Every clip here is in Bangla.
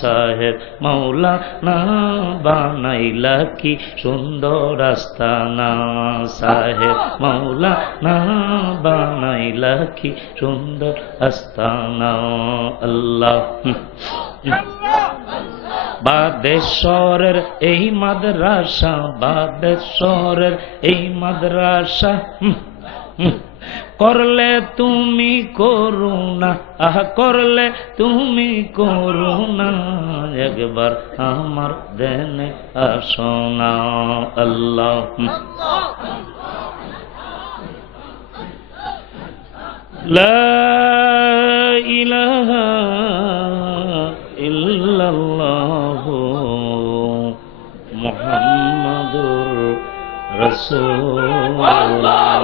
সাহেব মৌলা না বানাইলা কি সুন্দর আস্তানা সাহেব মৌলা না বানাইলা কি সুন্দর আস্তানা আল্লাহ। বাদেশ্বরের এই মাদ্রাসা, বাদেশ্বরের এই মাদ্রাসা। করলে তুমি করুণা আহ করলে তুমি করুণা একবার আমার দেনে আসনা আল্লাহ হুম। لا إله إلا الله محمد رسول الله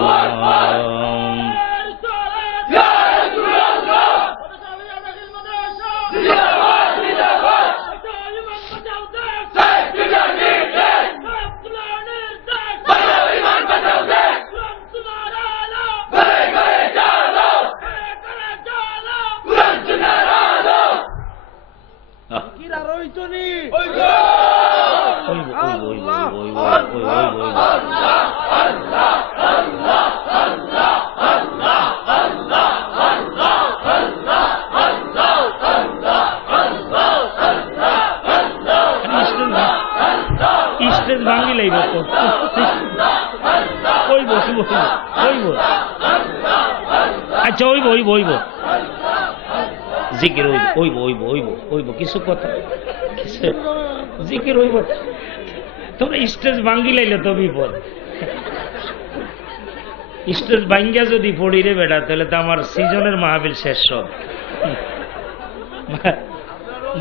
স্টেজ ভাঙি ওইব আচ্ছা ওইব ওইব ওইব জিকির ওইব ওইব কিছু কথা কিছু জিকির ওইব তোমরা স্টেজ ভাঙ্গি লাইলে তো বিপদ। স্টেজ ভাঙ্গা যদি পড়ি রে বেটা, তাহলে তো আমার সিজনের মাহবিল শেষ সব।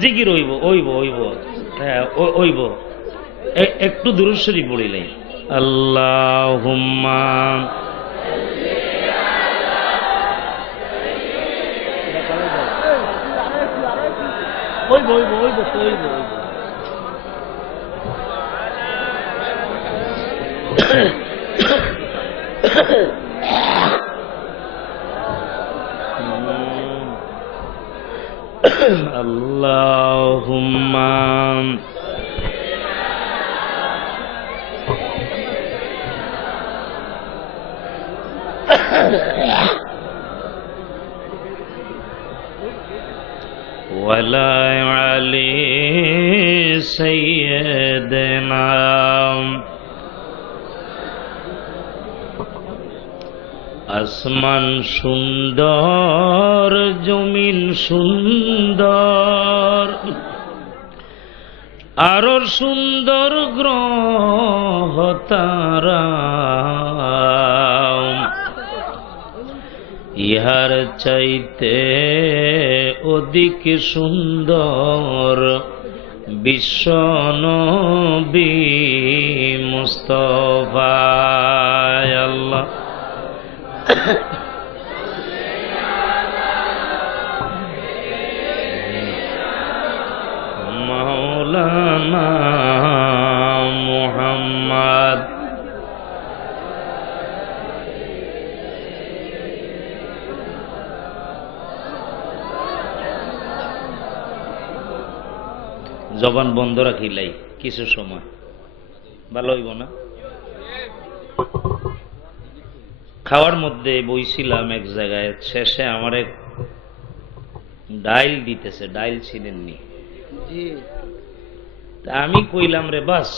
জিকির ওইব ওইব ওইব হ্যাঁ ওইব একটু দূরস্বরী পড়িলাই আল্লাহ اللہ حمان ولا علي سيدنا আসমান সুন্দর জমিন সুন্দর আরো সুন্দর গ্রহ তারা ইহার চাইতে অধিক সুন্দর বিশ্বনবী মুস্তফা আল্লাহ। জবান বন্ধ রাখিলাই কিছু সময়। ভালো হইব না? খাওয়ার মধ্যে বইছিলাম এক জায়গায় শেষে আমার এক ডাইল দিতেছে ডাইল ছিলেননি। আমি কইলাম রে বাস